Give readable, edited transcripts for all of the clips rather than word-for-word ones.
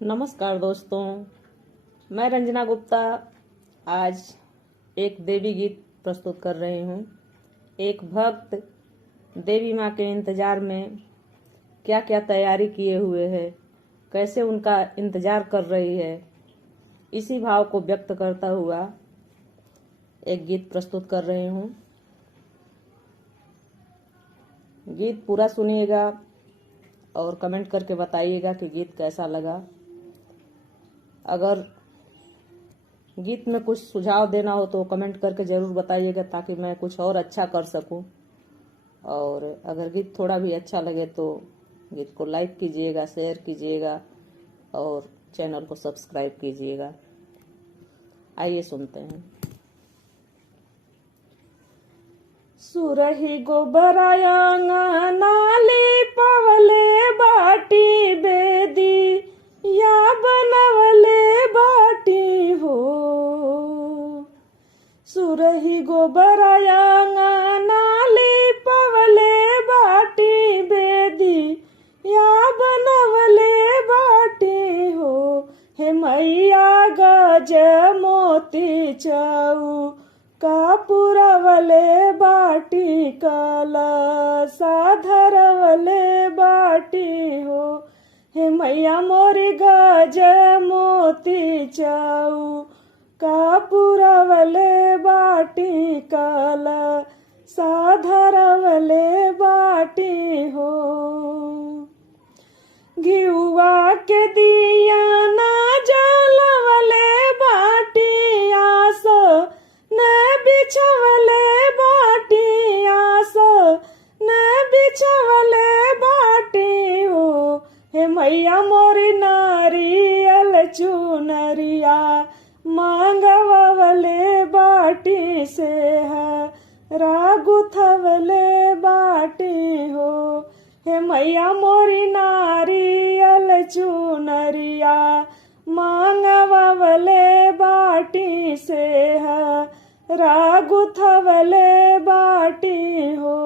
नमस्कार दोस्तों, मैं रंजना गुप्ता आज एक देवी गीत प्रस्तुत कर रही हूँ। एक भक्त देवी माँ के इंतजार में क्या क्या तैयारी किए हुए है, कैसे उनका इंतजार कर रही है, इसी भाव को व्यक्त करता हुआ एक गीत प्रस्तुत कर रही हूँ। गीत पूरा सुनिएगा और कमेंट करके बताइएगा कि गीत कैसा लगा। अगर गीत में कुछ सुझाव देना हो तो कमेंट करके ज़रूर बताइएगा ताकि मैं कुछ और अच्छा कर सकूं। और अगर गीत थोड़ा भी अच्छा लगे तो गीत को लाइक कीजिएगा, शेयर कीजिएगा और चैनल को सब्सक्राइब कीजिएगा। आइए सुनते हैं। सुरही गोबराया नाली पवले बाटी बेदी या बनवले बाटी हो। सुरही गोबराया नाली पवले बाटी बेदी या बनवले बाटी हो। हे मैया गज मोती चऊ कापुरवले बाटी कलसा धरवले बाटी हो। हे मैया मोरी गज मोती चऊ कापुरवले बाटी कलसा धरवले बाटी हो। घिउवा के दिया ना जलवले बाटी आस न बिछवले बाटी आस न बिछवले बाटी हो। हे मैया मोरी नारियल चुनरिया मांगवले बाटी से है रागुथवले बाटी हो। हे मैया मोरी नारियल चुनरिया मांगवले बाटी से है रागुथवले बाटी हो।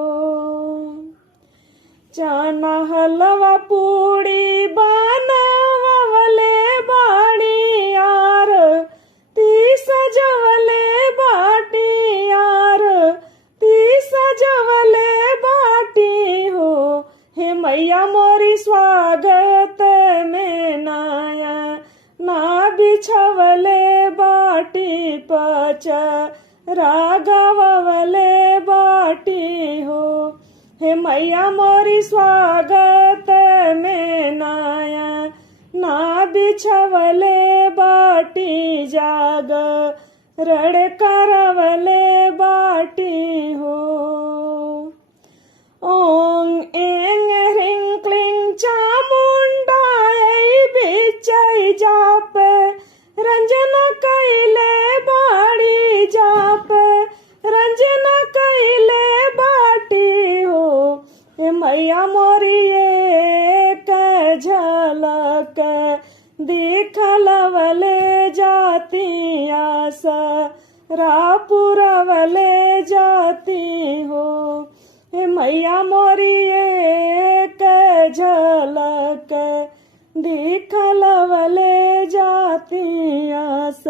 चना हलवा पूड़ी बनवले बाड़ी यार ती सजवले बाटी यार ती सजवले बाटी हो। हे मैया मोरी स्वागत में नाया ना बिछवले बाटी पच रागवले बाटी हो। हे मैया मोरी स्वागत में नाया ना बिछवले बाटी जाग रण करवले बाटी हो। ओंग एंग ह्रिंग क्लिंग चामुंडाई बिचई जाप रंजना कैले बाड़ी जाप रंजना कैले बाटी हो। हे मैया मोरी एक झलक दिखलवले जाती आस रापुरवले जाती हो। हे मैया मोरी एक झलक दिखलवले जाती आस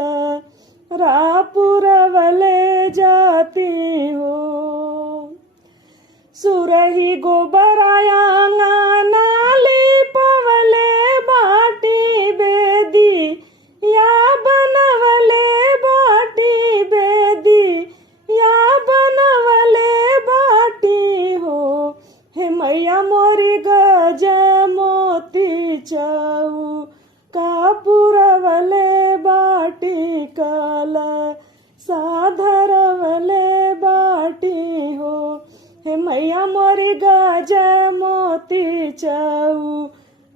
रापुरवले जाती हो। सुरही गोबराया नाली पवले बाटी बेदी या बनवले बाटी बेदी या बनवले बाटी हो। हे मैया मोरी गज मोती चऊ कापुरवले बाटी कलसा धरवले बाटी हो। हे मैया मोरी गज मोती चऊ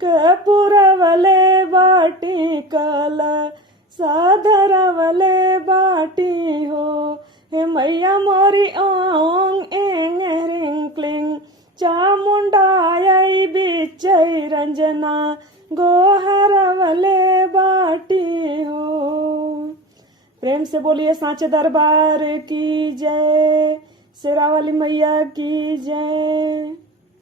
कापुरवले बाटी कलसा धरवले बाटी हो। हे मैया मोरी ओंग एंग ह्रिंग क्लिंग चामुंडाई बिचई रंजना गोहरवले बाटी हो। प्रेम से बोलिए सांचे दरबार की जय, शेरावाली मैया की जय।